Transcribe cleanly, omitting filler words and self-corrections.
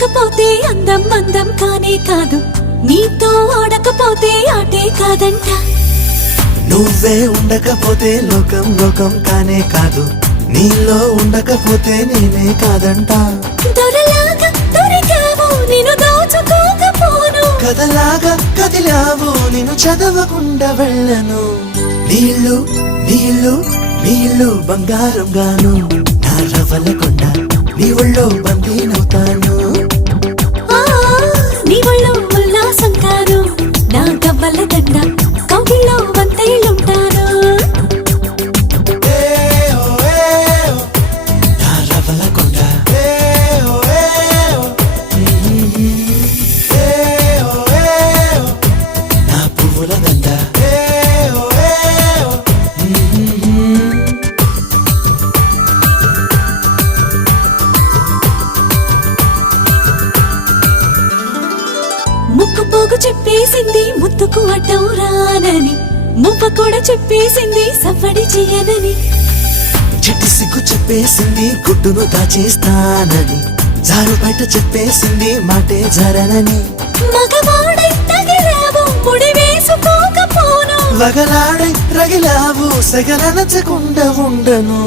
ఉండకపోతే అందం అందం కానే కాదు, నీతో ఆడకపోతే ఆటే కాదంట. నువ్వే ఉండకపోతే లోకం లోకం కానే కాదు, నీలో ఉండకపోతే నేనే కాదంట. దొరలాగా దొరికావు నిన్ను దోచుకోకపోను, కథలాగా కదిలావు నిన్ను చదవకుండా వెళ్ళను. నీళ్ళు నీళ్ళు నీళ్ళు బంగారం గాను, నా రవ్వలకొండ నీ ఒళ్ళో బందీనవుతాను. నీ ఒళ్ళో ఉల్లాసం కాను, నా గవ్వల దండ కౌగిల్లో వందేళ్ళుంటాను. నా రవ్వలకొండ నా పువ్వుల దండ. ముక్కు పోగు చెప్పేసింది ముత్తుకు అడ్డం రానని, ముప్ప కూడా చెప్పేసింది సవ్వడి చేయనని. చిట్టి సిగ్గు చెప్పేసింది గుడ్డును దాచేస్తానని, జారు బయట చెప్పేసింది మాటే జరనని. మగవాడై తగిలావు ముడి వేసుకోకపోను, వగలాడై రగిలావు సెగలనచకుండా ఉండను.